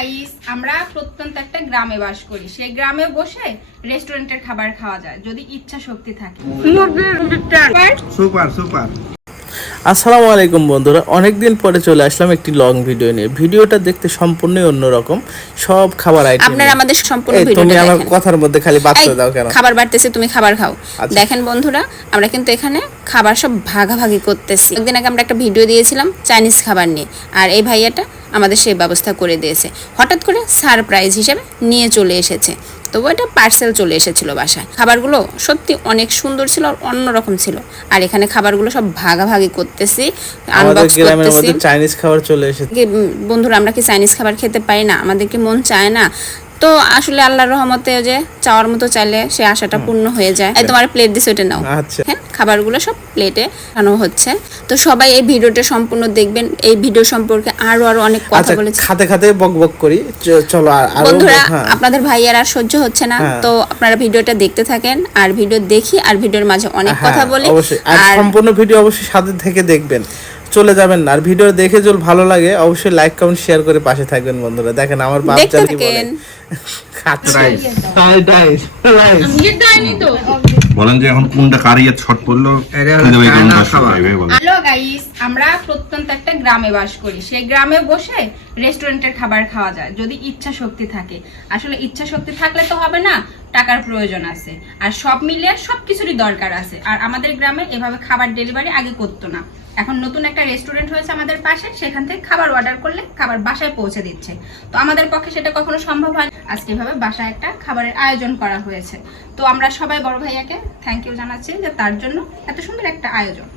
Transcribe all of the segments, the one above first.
Guys, আমরা প্রত্যন্ত একটা গ্রামে বাস করি। সেই গ্রামে বসে রেস্টুরেন্টের খাবার খাওয়া যায় যদি ইচ্ছা শক্তি থাকে। Super super. আসসালামু আলাইকুম বন্ধুরা, অনেকদিন পরে চলে আসলাম একটি লং ভিডিও নিয়ে। ভিডিওটা দেখতে সম্পূর্ণই অন্যরকম, সব খাবার আইটেম। আপনারা আমাদের সম্পূর্ণ ভিডিওটা তুমি আমার দেখেন। কথার মধ্যে খালি বাচ্চা দাও কেন? খাবার বাড়তেছে, তুমি খাবার খাও। আচ্ছা। দেখেন বন্ধুরা, আমরা কিন্তু এখানে খাবার সব ভাগাভাগি করতেছি। একদিন আগে আমরা একটা ভিডিও দিয়েছিলাম চাইনিজ খাবার নিয়ে, আর এই ভাইয়াটা আমাদের সেই ব্যবস্থা করে দিয়েছে। হঠাৎ করে সারপ্রাইজ হিসেবে নিয়ে চলে এসেছে। তো ওইটা পার্সেল চলে এসেছিল বাসায়। খাবারগুলো সত্যি অনেক সুন্দর ছিল আর অন্যরকম ছিল। আর এখানে খাবারগুলো সব ভাগাভাগি করতেছি, আনবক্স করতেছি। চাইনিজ খাবার চলে এসেছে। বন্ধুরা, আমরা কি চাইনিজ খাবার খেতে পারি না? আমাদের কি মন চায় না? তো আসলে আল্লাহর রহমতে যে চাওয়ার মতো চাইলে সে আশাটা পূর্ণ হয়ে যায়। এই তোমার প্লেট দিছে, ওটা নাও। আচ্ছা, হ্যাঁ, খাবারগুলো সব প্লেটে আনো হচ্ছে। তো সবাই এই ভিডিওটা সম্পূর্ণ দেখবেন। এই ভিডিও সম্পর্কে আরো অনেক কথা বলেছি। খাতে খাতে বকবক করি, চলো। আর বন্ধুরা, আপনাদের ভাইয়ার আর সহ্য হচ্ছে না, তো আপনারা ভিডিওটা দেখতে থাকেন। আর ভিডিও দেখি আর ভিডিওর মাঝে অনেক কথা বলি। অবশ্যই, আর সম্পূর্ণ ভিডিও অবশ্যই সাথে থেকে দেখবেন, চলে যাবেন না। আর ভিডিও দেখে যদি ভালো লাগে অবশ্যই লাইক কমেন্ট শেয়ার করে পাশে থাকবেন বন্ধুরা। দেখেন আমার বাপ জানি বলেন বলেন যে এখন কোনটা কারিয়াত শর্ট পড়লো। হ্যালো গাইস, আমরা প্রত্যন্ত একটা গ্রামে বাস করি। সেই গ্রামে বসে রেস্টুরেন্টের খাবার খাওয়া যায় যদি ইচ্ছা শক্তি থাকে। আসলে ইচ্ছা শক্তি থাকলে তো হবে না, টাকার প্রয়োজন আছে। আর সব মিলিয়ে সবকিছুরই দরকার আছে। আর আমাদের গ্রামে এভাবে খাবার ডেলিভারি আগে করতো না। এখন নতুন একটা রেস্টুরেন্ট হয়েছে আমাদের পাশে, সেখান থেকে খাবার অর্ডার করলে খাবার বাসায় পৌঁছে দিচ্ছে। তো আমাদের পক্ষে সেটা কখনো সম্ভব হয়। আজকে এভাবে বাসায় একটা খাবারের আয়োজন করা হয়েছে। তো আমরা সবাই বড় ভাইয়াকে থ্যাংক ইউ জানাচ্ছি যে তার জন্য এত সুন্দর একটা আয়োজন।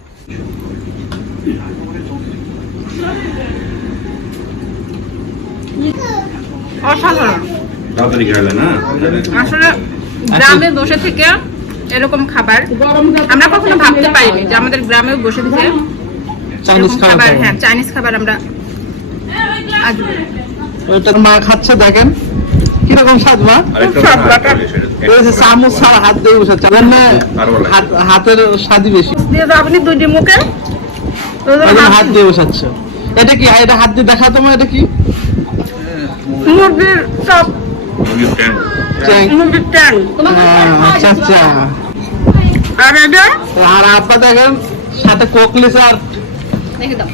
অসাধারণ। আসলে গ্রামে বসে থেকে এরকম খাবার আমরা কখনো ভাবতে পারিনি যে আমাদের গ্রামেও বসে থেকে চাইনিজ খাবার আমরা আসবো। ওইটা মা খাচ্ছে, দেখেন কিরকম স্বাদ। মা চামচ ছাড়া হাত দিয়ে বসাচ্ছে, হাতের স্বাদই বেশি। আপনি দুইটি মুখে হাত দিয়ে বসাচ্ছে। এটা কি? এটা হাত দিয়ে দেখা তোমার, এটা কি? মুরগির চপ, মুরগির ট্যাং। আচ্ছা আচ্ছা। আর এটা আর আপা দেখেন সাথে কোকলিস আর দেখে দাও।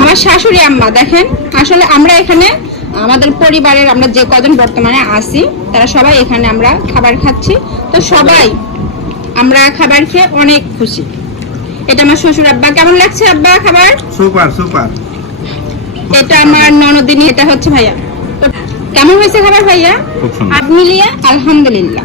আমার শাশুড়ি আম্মা দেখেন। আসলে আমরা এখানে আমাদের পরিবারের আমরা যে কজন বর্তমানে আছি তারা সবাই এখানে আমরা খাবার খাচ্ছি। তো সবাই আমরা খাবার খেয়ে অনেক খুশি। এটা আমার শ্বশুর আব্বা। কেমন লাগছে আব্বা খাবার? Super super. এটা আমার ননদিনী, এটা হচ্ছে ভাইয়া। তো কেমন হয়েছে খাবার ভাইয়া? খুব সুন্দর। সব মিলিয়ে আলহামদুলিল্লাহ।